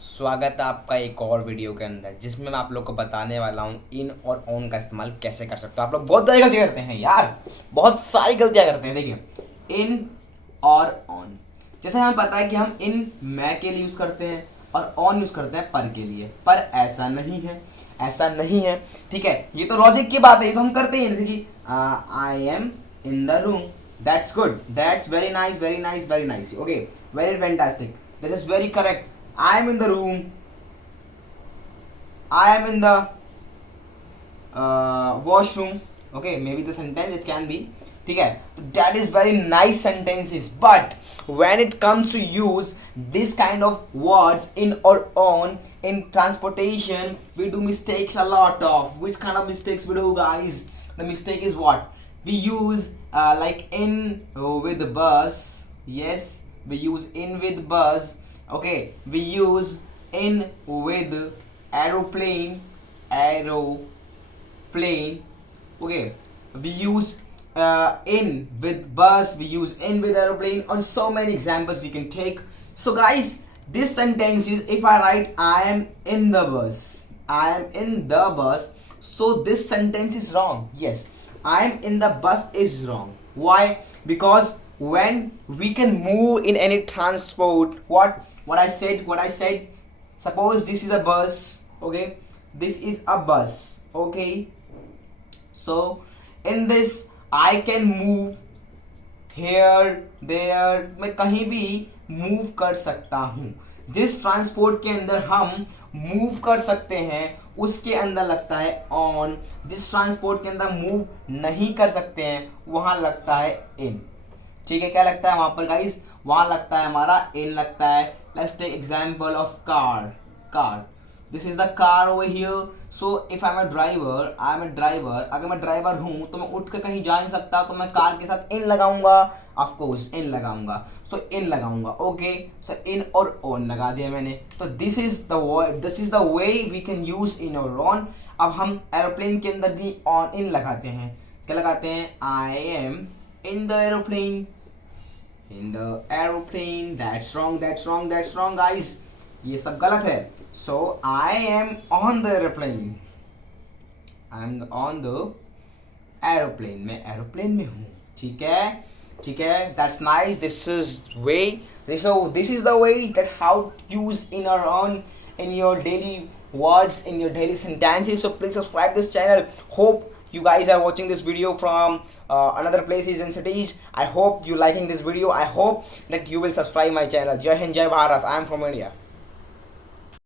स्वागत है आपका एक और वीडियो के अंदर जिसमें मैं आप लोग को बताने वाला हूँ इन और ऑन का इस्तेमाल कैसे कर सकते हो। आप लोग बहुत सारी गलतियाँ करते हैं यार, बहुत सारी गलतियाँ करते हैं। देखिए, इन और ऑन, जैसे हमें पता है कि हम इन मैं के लिए यूज़ करते हैं और ऑन यूज़ करते हैं पर के लिए, पर ऐसा नहीं है, ऐसा नहीं है। ठीक है, ये तो लॉजिक की बात है, ये तो हम करते ही हैं। जैसे कि I am in the room, that's good, that's very nice, very nice, very nice, okay, very fantastic, this is very correct. I am in the room. I am in the washroom. Okay, maybe the sentence it can be. ठीक है, that is very nice sentences. But when it comes to use this kind of words in or on in transportation, we do mistakes a lot of. Which kind of mistakes we do, guys? The mistake is what we use like in with the bus. Yes, we use in with bus. Okay, we use in with aeroplane, okay, we use in with bus, we use in with aeroplane, on so many examples we can take. So guys, this sentence is, if I write I am in the bus, I am in the bus, so this sentence is wrong. Yes, I am in the bus is wrong. Why? Because when we can move in any transport, what I said, suppose this is a bus, okay, this is a bus, okay, so in this I can move here there, मैं कहीं भी मूव कर सकता हूँ। जिस ट्रांसपोर्ट के अंदर हम मूव कर सकते हैं उसके अंदर लगता है ऑन, जिस ट्रांसपोर्ट के अंदर मूव नहीं कर सकते हैं वहां लगता है इन। ठीक है, क्या लगता है वहां पर गाइस? वहां लगता है हमारा इन लगता है। Let's take example of car. This is the car over here. So if I am a driver, अगर मैं ड्राइवर हूं तो मैं उठ कर कहीं जा नहीं सकता, तो मैं कार के साथ इन लगाऊंगा, ऑफ कोर्स इन लगाऊंगा, तो इन लगाऊंगा। ओके, सो इन और ऑन लगा दिया मैंने। तो this is the way we can use in और ऑन। अब हम एरोप्लेन के अंदर भी ऑन इन लगाते हैं। क्या लगाते हैं? I am in the aeroplane, that's wrong guys, ये सब गलत है। So I am on the aeroplane, I'm on the aeroplane, मैं एरोप्लेन में हूँ। ठीक है, that's nice, this is the way that how to use in or on in your daily words, in your daily sentences. So please subscribe this channel. Hope you guys are watching this video from another places and cities. I hope you liking this video. I hope that you will subscribe my channel. Jai Hind, Jai Bharat. I am from India.